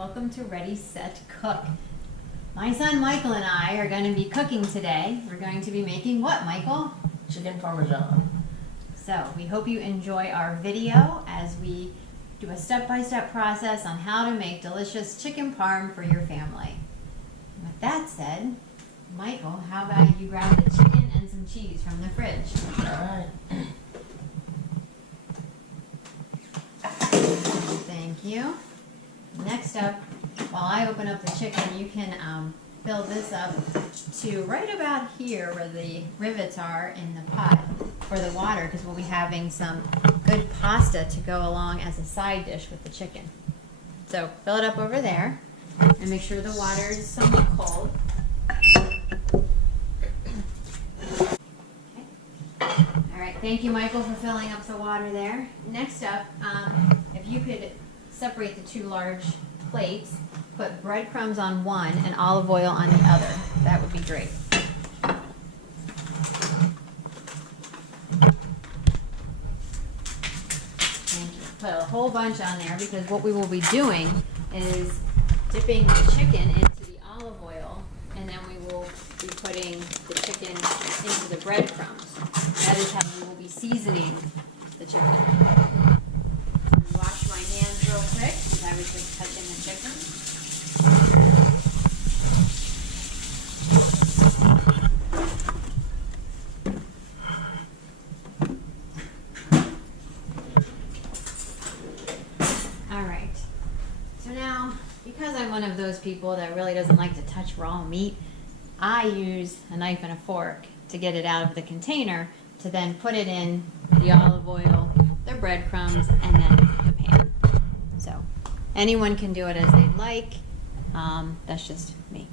welcome to Ready, Set, Cook. My son Michael and I are going to be cooking today. We're going to be making what, Michael? Chicken Parmigiana. So we hope you enjoy our video as we do a step-by-step process on how to make delicious chicken parm for your family. With that said, Michael, how about you grab the chicken and some cheese from the fridge? All right. Thank you. Next up, while I open up the chicken, you can fill this up to right about here where the rivets are in the pot for the water, because we'll be having some good pasta to go along as a side dish with the chicken. So fill it up over there and make sure the water is somewhat cold. All right, thank you, Michael, for filling up the water there. Next up, if you could separate the two large plates, put breadcrumbs on one and olive oil on the other. That would be great. Thank you. Put a whole bunch on there because what we will be doing is dipping the chicken into the olive oil, and then we will be putting the chicken into the breadcrumbs. That is how we will be seasoning the chicken. Wash my hands real quick because I was just touching the chicken. All right. So now, because I'm one of those people that really doesn't like to touch raw meat, I use a knife and a fork to get it out of the container to then put it in the olive oil, the breadcrumbs, and then the pan. So anyone can do it as they'd like. That's just me.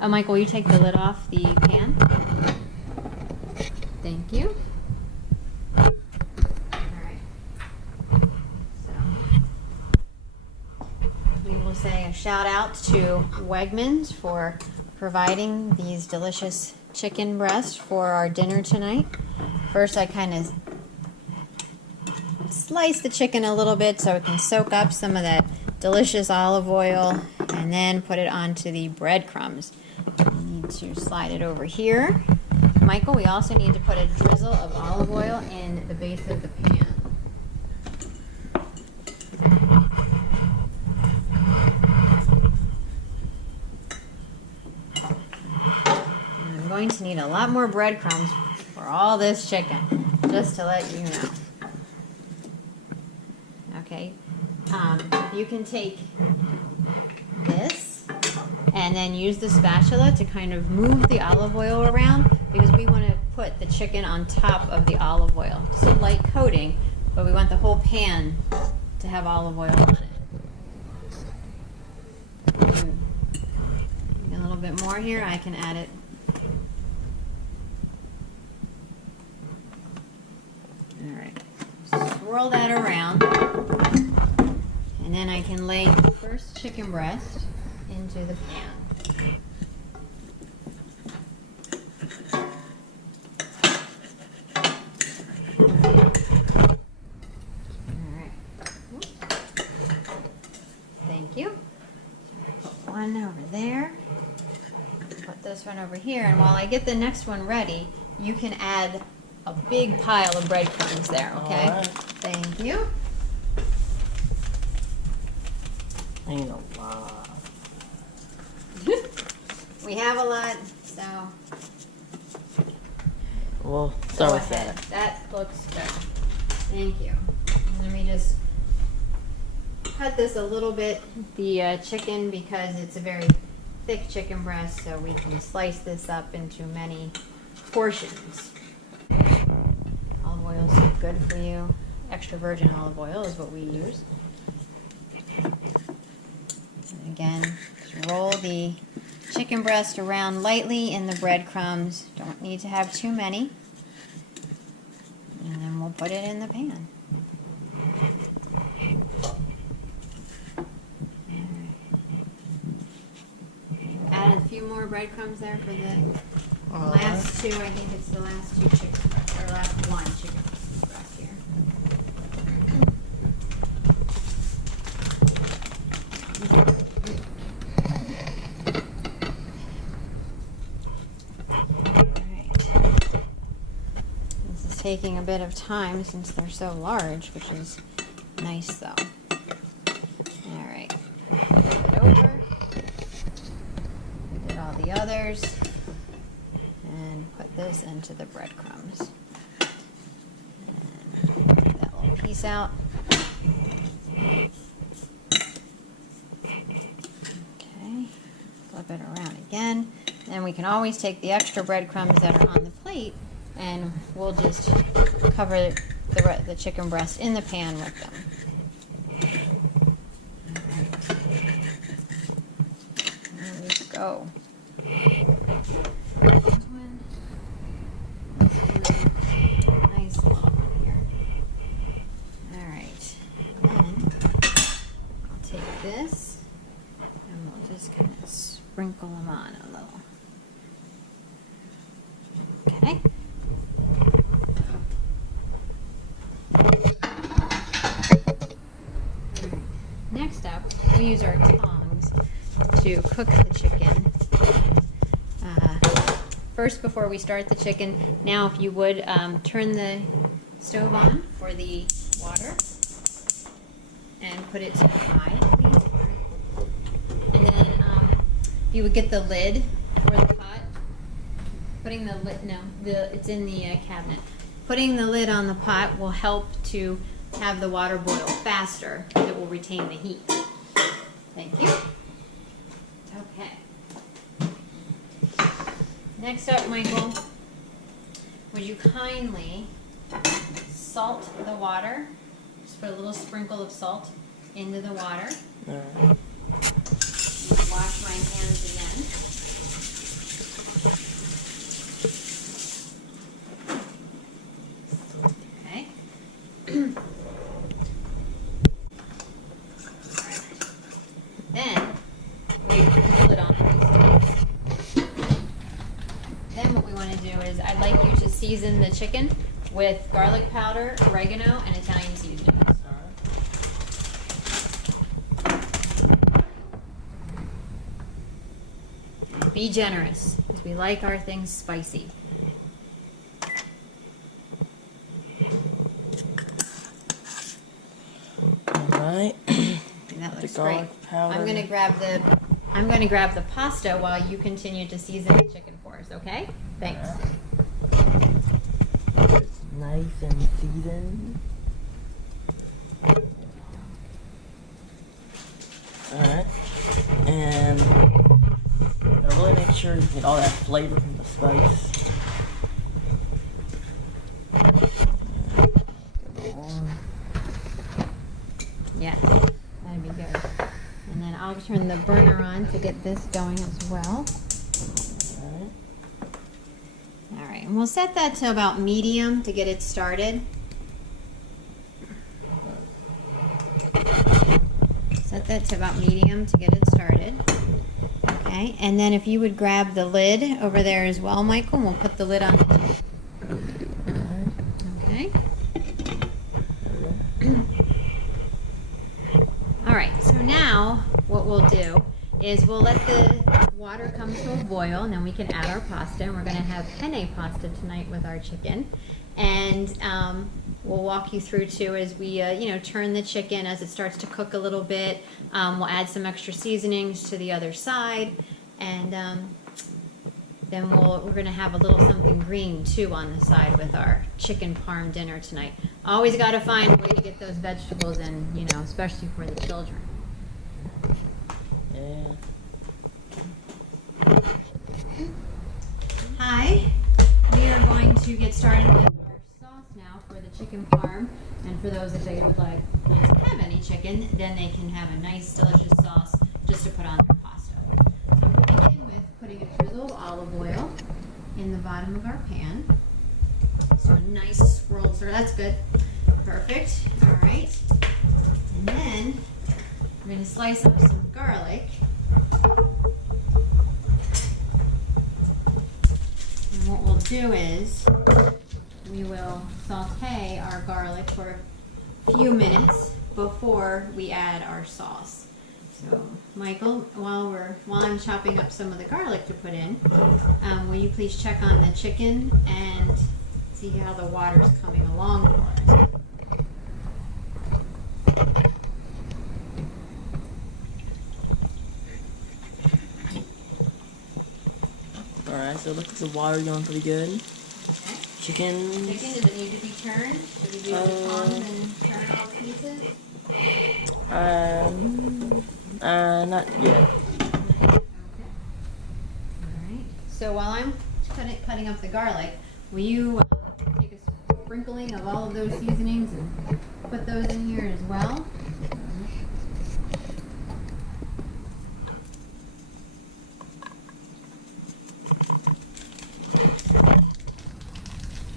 Michael, will you take the lid off the pan? Thank you. All right. So we will say a shout out to Wegmans for providing these delicious chicken breasts for our dinner tonight. First, I kind of slice the chicken a little bit so it can soak up some of that delicious olive oil, and then put it onto the breadcrumbs. We need to slide it over here. Michael, we also need to put a drizzle of olive oil in the base of the pan. And I'm going to need a lot more breadcrumbs for all this chicken, just to let you know. Okay, you can take this and then use the spatula to kind of move the olive oil around, because we want to put the chicken on top of the olive oil. Just a light coating, but we want the whole pan to have olive oil on it. A little bit more here, I can add it. All right, swirl that around. And then I can lay the first chicken breast into the pan. All right. Thank you. Put one over there. Put this one over here. And while I get the next one ready, you can add a big pile of breadcrumbs there, okay? All right. Thank you. Ain't a lot. We have a lot, so We'll go start with ahead. that. That looks good. Thank you. And let me just cut this a little bit, the chicken, because it's a very thick chicken breast, so we can slice this up into many portions. Olive oil is good for you. Extra virgin olive oil is what we use. And again, just roll the chicken breast around lightly in the breadcrumbs. Don't need to have too many. And then we'll put it in the pan. Add a few more breadcrumbs there for the last two. I think it's the last two chicken breasts, or last one chicken breast here. taking a bit of time since they're so large, which is nice though. All right, flip it over. We did all the others. And put this into the breadcrumbs. And take that little piece out. Okay, flip it around again. Then we can always take the extra breadcrumbs that are on the plate and we'll just cover the chicken breast in the pan with them. There we go. This one. Nice little one here. All right. Then I'll take this and we'll just kind of sprinkle them on a little. Okay. Next up, we'll use our tongs to cook the chicken. First, before we start the chicken, now if you would turn the stove on for the water and put it to high, please. And then if you would get the lid for the pot, putting the lid, it's in the cabinet. Putting the lid on the pot will help to have the water boil faster. It will retain the heat. Thank you. Okay. Next up, Michael, would you kindly salt the water? Just put a little sprinkle of salt into the water. Alright. Wash my hands again. Okay. Then we pull it on. Then what we want to do is I'd like you to season the chicken with garlic powder, oregano, and Italian seasoning. Be generous, because we like our things spicy. Alright. That looks The garlic great. powder. I'm gonna grab the pasta while you continue to season the chicken for us, okay? Thanks. It's nice and seasoned. Alright. And gotta really make sure you get all that flavor from the spice. Yes, that'd be good. And then I'll turn the burner on to get this going as well. Alright. All right, and we'll set that to about medium to get it started. Set that to about medium to get it started. Okay, and then if you would grab the lid over there as well, Michael, and we'll put the lid on. Okay. All right, so now what we'll do is we'll let the water come to a boil, and then we can add our pasta. And we're going to have penne pasta tonight with our chicken. And we'll walk you through too as we turn the chicken as it starts to cook a little bit. We'll add some extra seasonings to the other side, and then we're going to have a little something green too on the side with our chicken parm dinner tonight. Always got to find a way to get those vegetables in, especially for the children. Yeah. Hi, we are going to get started with our sauce now for the chicken parm. And for those if they would like not to have any chicken, then they can have a nice delicious sauce just to put on their pasta. So we'll begin with putting a drizzle of olive oil in the bottom of our pan. So a nice swirl, so that's good. Perfect. All right. And then we're going to slice up some garlic. And what we'll do is we will saute our garlic for a few minutes before we add our sauce. So, Michael, while I'm chopping up some of the garlic to put in, will you please check on the chicken and see how the water's coming along for it. Alright, so it looks like the water's going pretty good. Okay. Chicken. Chicken, does it need to be turned? Should we use the tongs and turn all the pieces? Not yet. Okay. Alright. So while I'm cutting up the garlic, will you take a sprinkling of all of those seasonings and put those in here as well?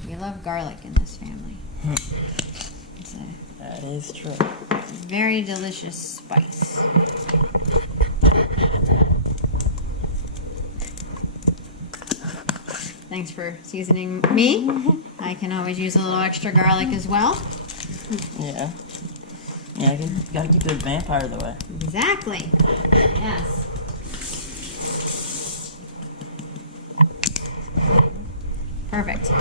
We love garlic in this family. That is true. It's a very delicious spice. Thanks for seasoning me. I can always use a little extra garlic as well. Yeah. Yeah, you gotta keep the vampire the way. Exactly. Yes. Perfect.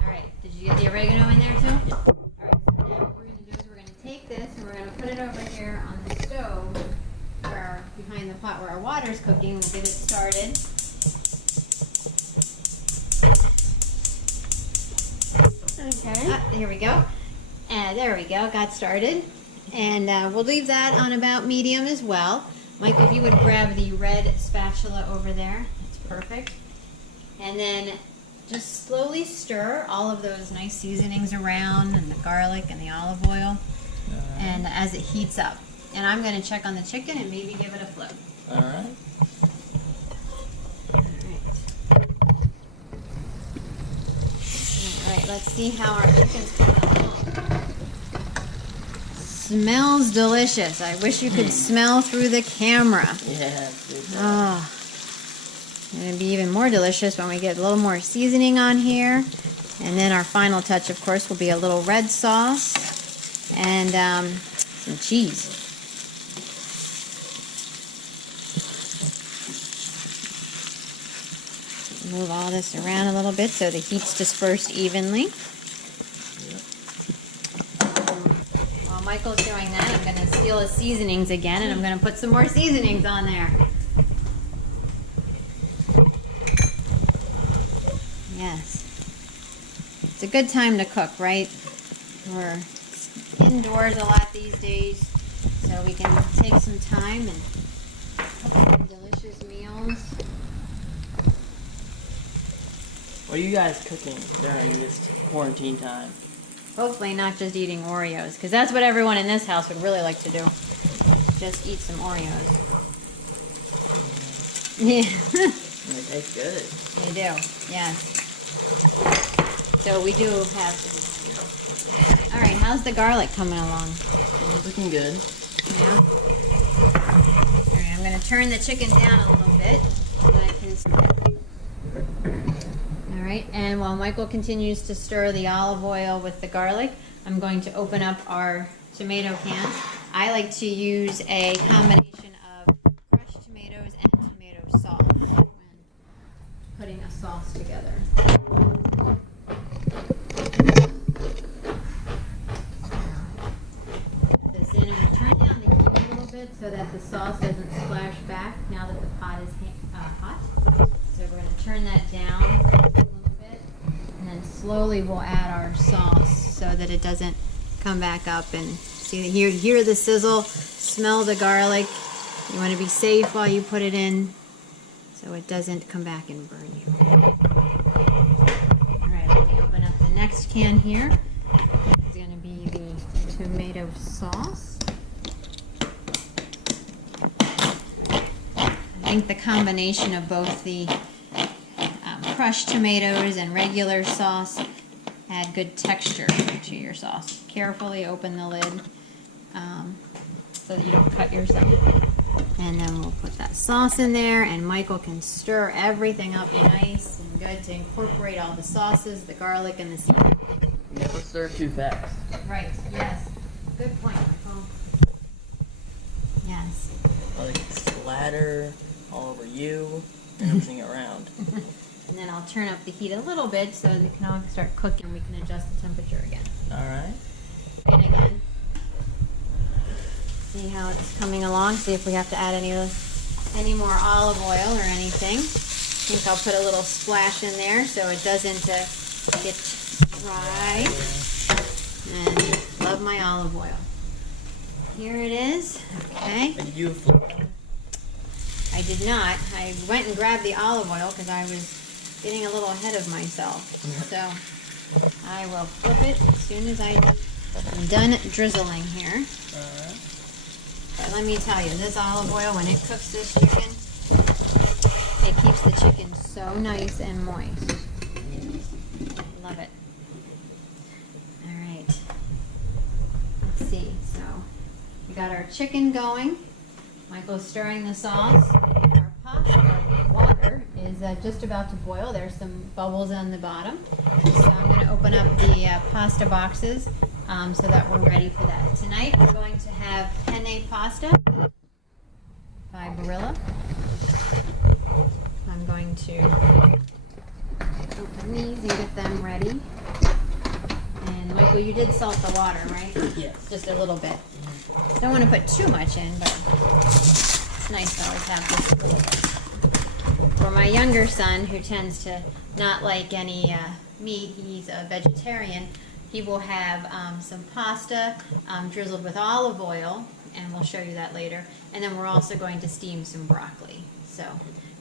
Alright, did you get the oregano in there too? Yep. Alright, so now what we're going to do is we're going to take this and we're going to put it over here on the stove where, behind the pot where our water's cooking. We'll get it started. Okay. Here we go. And there we go, got started. And we'll leave that on about medium as well. Mike, if you would grab the red spatula over there, that's perfect. And then just slowly stir all of those nice seasonings around and the garlic and the olive oil and as it heats up. And I'm going to check on the chicken and maybe give it a flip. Alright. Alright, let's see how our chicken's coming along. Smells delicious. I wish you could smell through the camera. Yeah, dude. Oh. It'll be even more delicious when we get a little more seasoning on here. And then our final touch, of course, will be a little red sauce and some cheese. Move all this around a little bit so the heat's dispersed evenly. While Michael's doing that, I'm going to steal his seasonings again, and I'm going to put some more seasonings on there. Yes. It's a good time to cook, right? We're indoors a lot these days, so we can take some time and cook some delicious meals. What are you guys cooking during this quarantine time? Hopefully not just eating Oreos, because that's what everyone in this house would really like to do. Just eat some Oreos. Yeah. They taste good. They do, yes. So we do have... Alright, how's the garlic coming along? It's looking good. Yeah? Alright, I'm going to turn the chicken down a little bit so that I can... Alright, and while Michael continues to stir the olive oil with the garlic, I'm going to open up our tomato cans. I like to use a combination of crushed tomatoes and tomato sauce when putting a sauce together. Put this in and we'll turn down the heat a little bit so that the sauce doesn't splash back now that the pot is hot. So we're going to turn that down a little bit, and then slowly we'll add our sauce so that it doesn't come back up. And see, hear the sizzle, smell the garlic. You want to be safe while you put it in so it doesn't come back and burn you. Alright, let me open up the next can here. It's going to be the tomato sauce. I think the combination of both the crushed tomatoes and regular sauce add good texture to your sauce. Carefully open the lid so that you don't cut yourself. And then we'll put that sauce in there, and Michael can stir everything up nice and good to incorporate all the sauces, the garlic, and the seasoning. Never stir too fast. Right, yes. Good point, Michael. Yes. Like splatter all over you and everything around. And then I'll turn up the heat a little bit so they can all start cooking and we can adjust the temperature again. All right. And again, see how it's coming along. See if we have to add any more olive oil or anything. I think I'll put a little splash in there so it doesn't get dry. And love my olive oil. Here it is. Okay. Did you flip it? I did not. I went and grabbed the olive oil because I was getting a little ahead of myself. So I will flip it as soon as I'm done drizzling here. Alright. But let me tell you, this olive oil, when it cooks this chicken, it keeps the chicken so nice and moist. Love it. Alright. Let's see. So we got our chicken going. Michael's stirring the sauce. Our pasta water is just about to boil. There's some bubbles on the bottom. So I'm going to open up the pasta boxes so that we're ready for that. Tonight we're going to have penne pasta by Barilla. I'm going to open these and get them ready. And Michael, you did salt the water, right? Yes. Just a little bit. Don't want to put too much in, but it's nice to always have just a little bit. For my younger son, who tends to not like any meat, he's a vegetarian, he will have some pasta drizzled with olive oil, and we'll show you that later. And then we're also going to steam some broccoli. So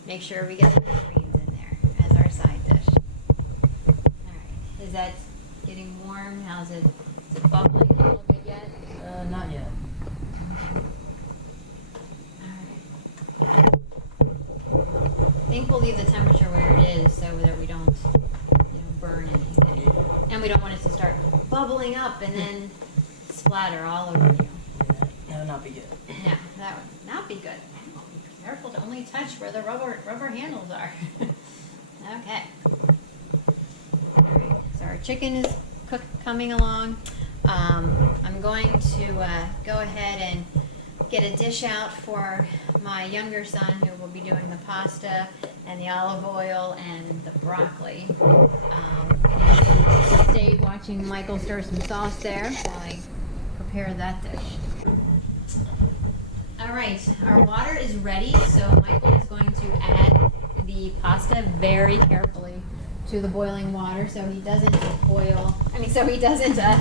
make sure we get the greens in there as our side dish. All right. Is that getting warm? How's it? Is it bubbling a little bit yet? Not yet. Alright. I think we'll leave the temperature where it is so that we don't burn anything. And we don't want it to start bubbling up and then splatter all over you. That would not be good. No, that would not be good. Be careful to only touch where the rubber handles are. Okay. Alright, so our chicken is coming along. I'm going to go ahead and get a dish out for my younger son, who will be doing the pasta and the olive oil and the broccoli. And stay watching Michael stir some sauce there while I prepare that dish. All right, our water is ready, so Michael is going to add the pasta very carefully to the boiling water so he doesn't boil. So he doesn't. So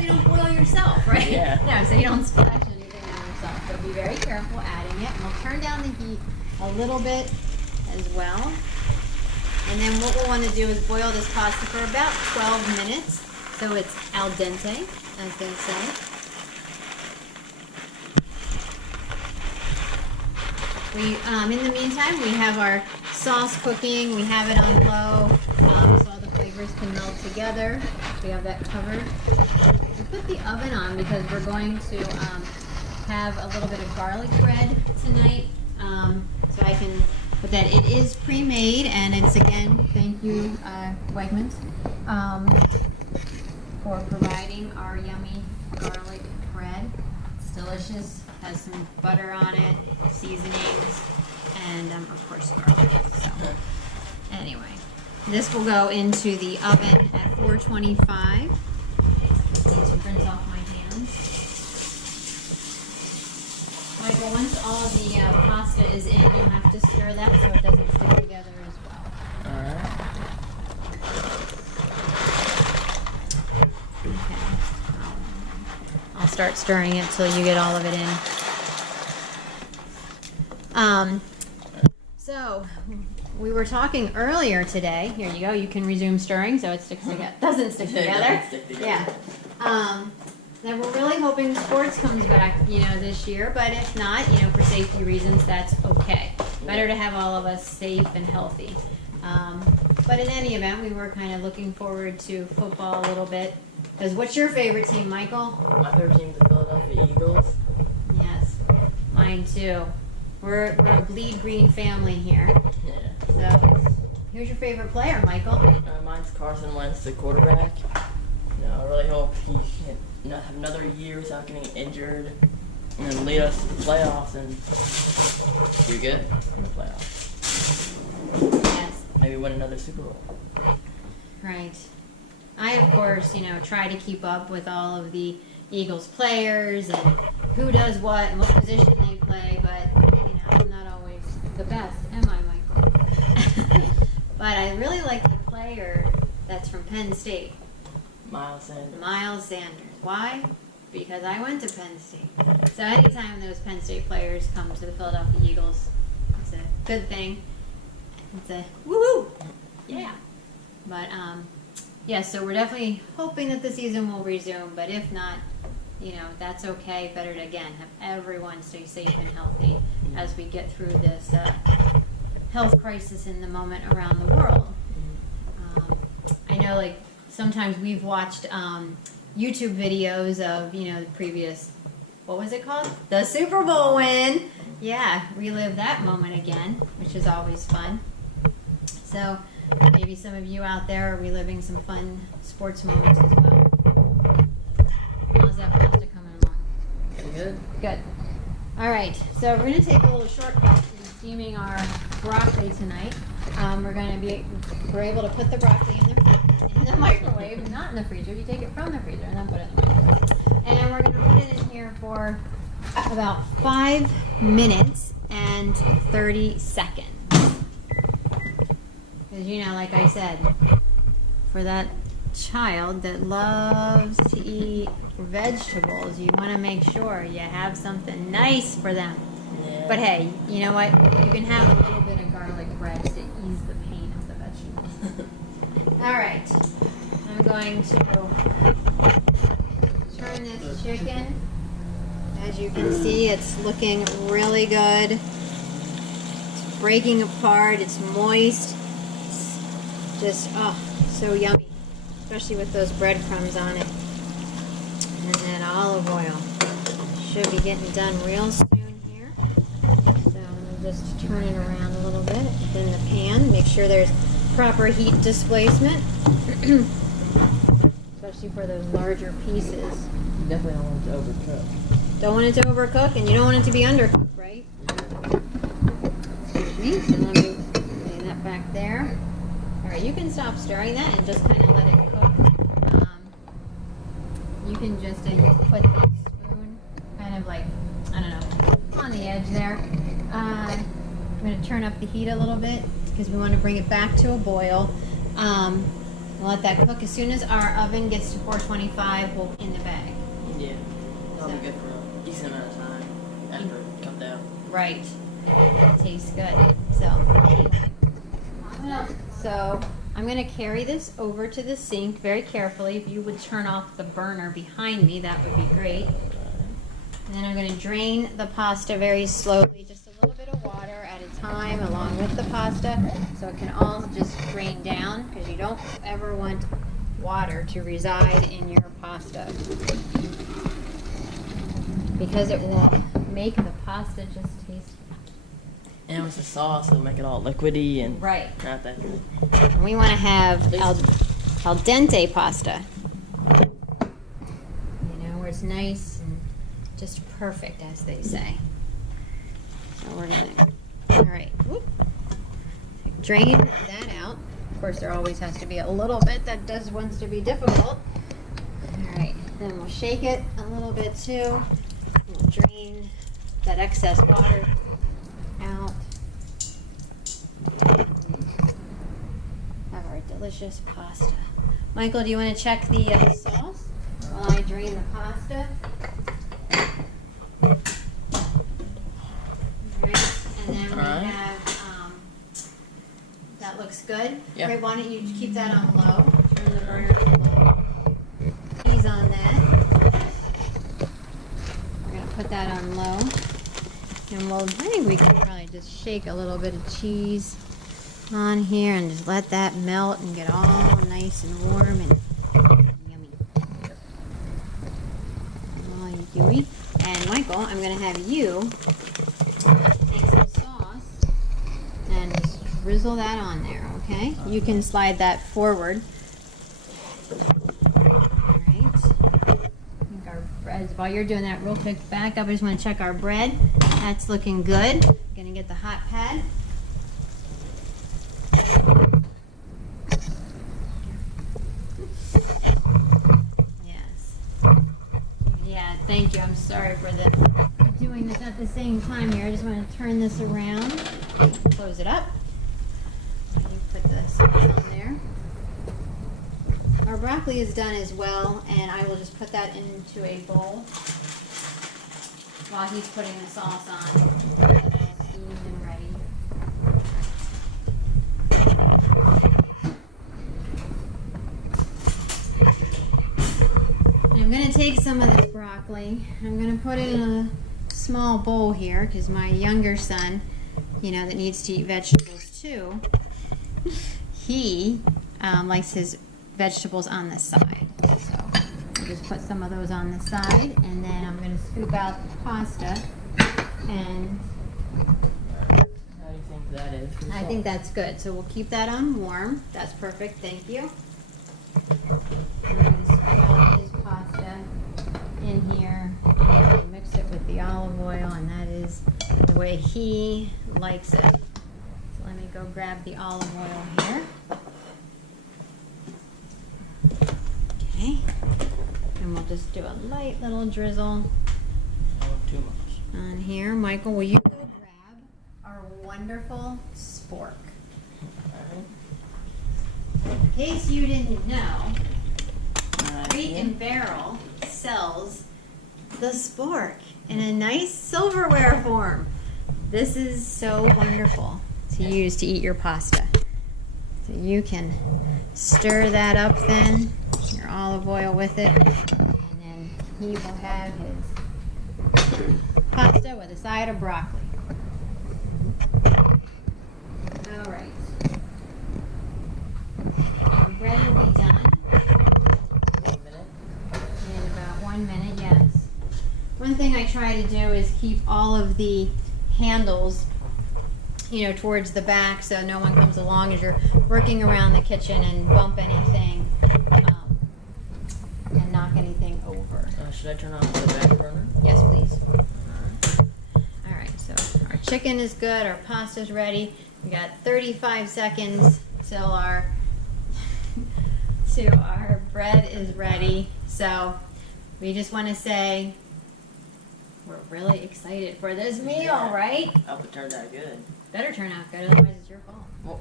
you don't boil yourself, right? Yeah. No, so you don't splash anything on yourself. So be very careful adding it. And we'll turn down the heat a little bit as well. And then what we'll want to do is boil this pasta for about 12 minutes. So it's al dente, as they say. In the meantime, we have our sauce cooking. We have it on low, so all the flavors can melt together. We have that covered. We put the oven on because we're going to have a little bit of garlic bread tonight. So I can put that. It is pre-made, and it's, again, thank you, Wegmans, for providing our yummy garlic bread. It's delicious. Has some butter on it, seasonings, and of course garlic. So anyway, this will go into the oven at 425. I need to rinse off my hands. Michael, once all the pasta is in, you'll have to stir that so it doesn't stick together as well. Alright. Okay. I'll start stirring it till you get all of it in. So we were talking earlier today. Here you go. You can resume stirring so it sticks together. Doesn't stick together. Yeah. That we're really hoping sports comes back, this year. But if not, for safety reasons, that's okay. Better to have all of us safe and healthy. But in any event, we were kind of looking forward to football a little bit. Because what's your favorite team, Michael? My favorite team is the Philadelphia Eagles. Yes, mine too. We're a bleed green family here. Yeah. So, who's your favorite player, Michael? Mine's Carson Wentz, the quarterback. I really hope he can have another year without getting injured and then lead us to the playoffs and do good in the playoffs. Yes. maybe win another Super Bowl. Right. I, of course, try to keep up with all of the Eagles players and who does what and what position they play, but, I'm not always the best, am I, Michael? But I really like the player that's from Penn State. Miles Sanders. Miles Sanders. Why? Because I went to Penn State. So anytime those Penn State players come to the Philadelphia Eagles, it's a good thing. It's a woohoo! Yeah. But, yeah, so we're definitely hoping that the season will resume, but if not, that's okay. Better to, again, have everyone stay safe and healthy as we get through this health crisis in the moment around the world. I know, sometimes we've watched YouTube videos of, the previous, what was it called? The Super Bowl win. Yeah, relive that moment again, which is always fun. So maybe some of you out there are reliving some fun sports moments as well. How's that pasta coming along? Pretty good. Good. All right, so we're going to take a little shortcut in steaming our broccoli tonight. We're able to put the broccoli in the microwave, not in the freezer. You take it from the freezer and then put it in the microwave. And we're going to put it in here for about 5 minutes and 30 seconds. Because, like I said, for that child that loves to eat vegetables, you want to make sure you have something nice for them. Yeah. But hey, you know what? You can have a little bit of garlic bread to ease the pain of the vegetables. All right. I'm going to turn this chicken. As you can see, it's looking really good. It's breaking apart. It's moist. It's just, so yummy. Especially with those breadcrumbs on it. And then olive oil. Should be getting done real soon here. So I'm just turn it around a little bit in the pan. Make sure there's proper heat displacement. Especially for those larger pieces. You definitely don't want it to overcook. Don't want it to overcook, and you don't want it to be undercooked, right? Excuse me. So let me lay that back there. All right, you can stop stirring that and just kind of let it cook. You can just put the spoon kind of I don't know, on the edge there. I'm going to turn up the heat a little bit because we want to bring it back to a boil. We'll let that cook. As soon as our oven gets to 425, we'll in the bag. Yeah. That'll be good for a decent amount of time after it comes out. Right. It tastes good. So I'm going to carry this over to the sink very carefully. If you would turn off the burner behind me, that would be great. And then I'm going to drain the pasta very slowly, just a little bit of water at a time along with the pasta, so it can all just drain down, because you don't ever want water to reside in your pasta, because it will make the pasta just taste. And with the sauce, it'll make it all liquidy and Right. not that good. And we want to have al dente pasta, where it's nice and just perfect, as they say. So we're gonna, all right, whoop, drain that out. Of course, there always has to be a little bit that wants to be difficult. All right, then we'll shake it a little bit too. We'll drain that excess water out. Have our delicious pasta. Michael, do you want to check the sauce while I drain the pasta? Alright, and then we have, that looks good. Yeah. Right, why don't you keep that on low? Turn the burner to low. Ease on that. We're going to put that on low. And I think we can probably just shake a little bit of cheese on here and just let that melt and get all nice and warm and yummy. All gooey. And Michael, I'm going to have you take some sauce and just drizzle that on there, okay? You can slide that forward. Alright. Our bread, while you're doing that real quick, back up, I just want to check our bread. That's looking good. Gonna get the hot pad. sorry for the doing this at the same time here. I just want to turn this around, close it up. You put the sauce on there. Our broccoli is done as well, and I will just put that into a bowl while he's putting the sauce on. Get it all steamed and ready. I'm going to take some of this broccoli. I'm going to put it in a small bowl here because my younger son, you know, that needs to eat vegetables too, he likes his vegetables on the side. So I'll just put some of those on the side, and then I'm going to scoop out the pasta. And How do you think that is? I think that's good. So we'll keep that on warm. That's perfect. Thank you. And I'm going to scoop out his pasta in here and mix it with the olive oil, and that is the way he likes it. So let me go grab the olive oil here. Okay. And we'll just do a light little drizzle Not too much. on here. Michael, will you go grab our wonderful spork? Alright. In case you didn't know, Crate and Barrel sells the spork in a nice silverware form. This is so wonderful to use to eat your pasta. So you can stir that up then, your olive oil with it, and then he will have his pasta with a side of broccoli. All right. Our bread will be done. 1 minute. In about 1 minute, yes. One thing I try to do is keep all of the handles, you know, towards the back so no one comes along as you're working around the kitchen and bump anything and knock anything over. Should I turn off the back burner? Yes, please. All right, so our chicken is good, our pasta's ready. We got 35 seconds till our bread is ready. So we just want to say we're really excited for this meal, Yeah. right? I hope it turned out good. Better turn out good, otherwise it's your fault. Well,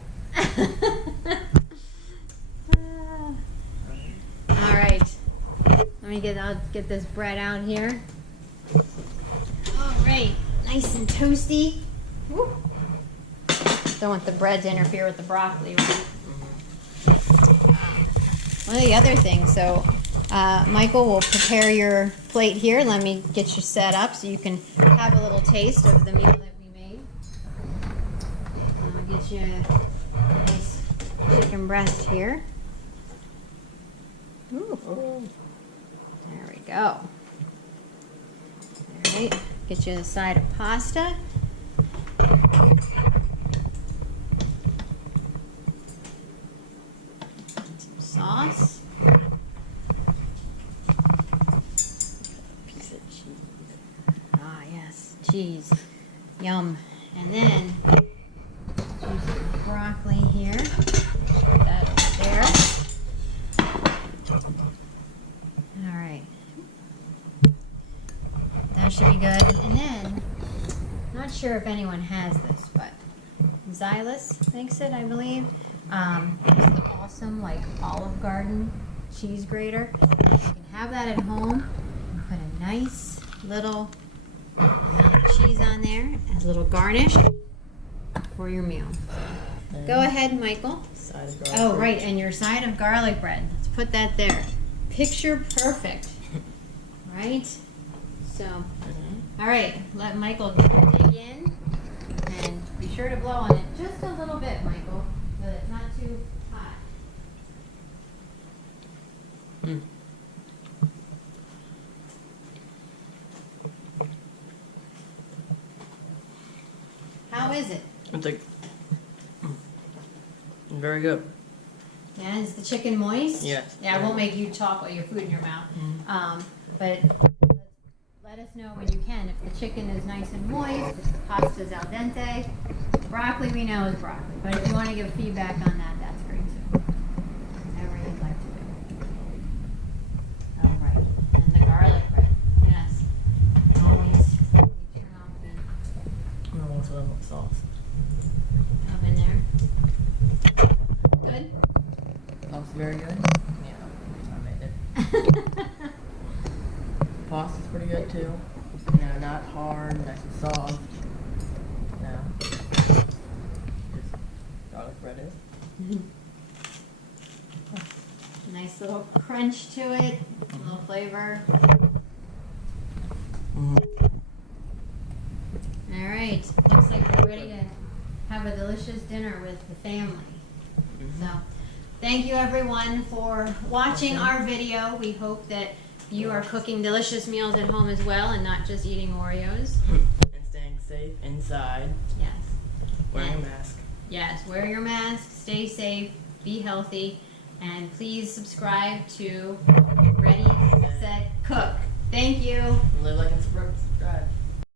All right, I'll get this bread out here. All right, nice and toasty. Woo. Don't want the bread to interfere with the broccoli, right? One of the other things, so Michael will prepare your plate here. Let me get you set up so you can have a little taste of the meal that we made. I'll get you a nice chicken breast here. Ooh. There we go. All right, get you a side of pasta. Some sauce. piece of cheese. Ah, yes, cheese. Yum. And then, do some broccoli here. Put that over there. All right. That should be good. And then, not sure if anyone has this, but Xylus makes it, I believe. It's the awesome, like, Olive Garden cheese grater. You can have that at home and put a nice little amount of cheese on there as a little garnish for your meal. Go ahead, Michael. Side of garlic. Oh, right, and your side of garlic bread. Let's put that there. Picture perfect. Right? So, all right, let Michael dig in and be sure to blow on it just a little bit, Michael, so that it's not too hot. Mm. How is it? It's like very good. Yeah, is the chicken moist? Yes. Yeah, I won't make you talk while you have food in your mouth. But let us know when you can if the chicken is nice and moist, if the pasta is al dente. Broccoli we know is broccoli, but if you want to give feedback on that, that's great too. Whatever you'd like to do. All right, and the garlic bread, yes. of them with sauce. Up in there. Good? Looks very good. Yeah, I made it. Pasta's pretty good too. Not hard, nice and soft. Just garlic bread is. Nice little crunch to it, a little flavor. All right, looks like we're ready to have a delicious dinner with the family. So, thank you everyone for watching our video. We hope that you are cooking delicious meals at home as well and not just eating Oreos. And staying safe inside. Yes. Wearing a mask. Yes, wear your mask, stay safe, be healthy, and please subscribe to Ready, Set, Cook. Thank you. Live like a